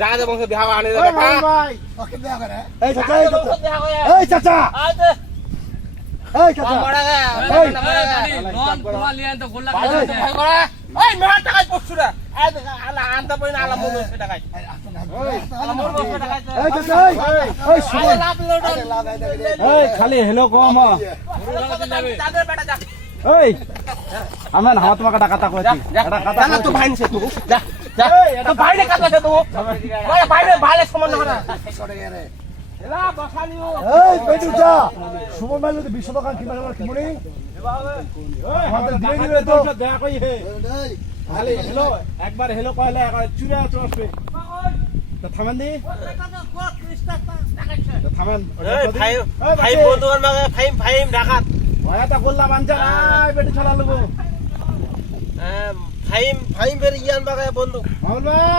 ডাকাতে বংশ বিয়া আনে খালি হেলো কম আমরা না তোমাকে ডাকাতা করেছি তো ভাই নিছে তো যা যা তো বাইরে কাটছে তো বাইরে বাইরে সমান না এলা বসালিও এই পেটু যা সুমন ভাই যদি 200 টাকা কিনা কি মনি আমাদের দিয়ে দিবে তো দেখা কই হে খালি হেলো একবার হেলো কইলে চুরা চড়বে তো থামান দি তো থামান ভাই ভাই বন্ধুর মাগে ফাইম ফাইম ডাকাত ওয়াটা বললাম আনজা আই বেটি ছলা লবো ফাইম ফাইম বের ইয়ান বাগে বন্ধু মামুল ভাই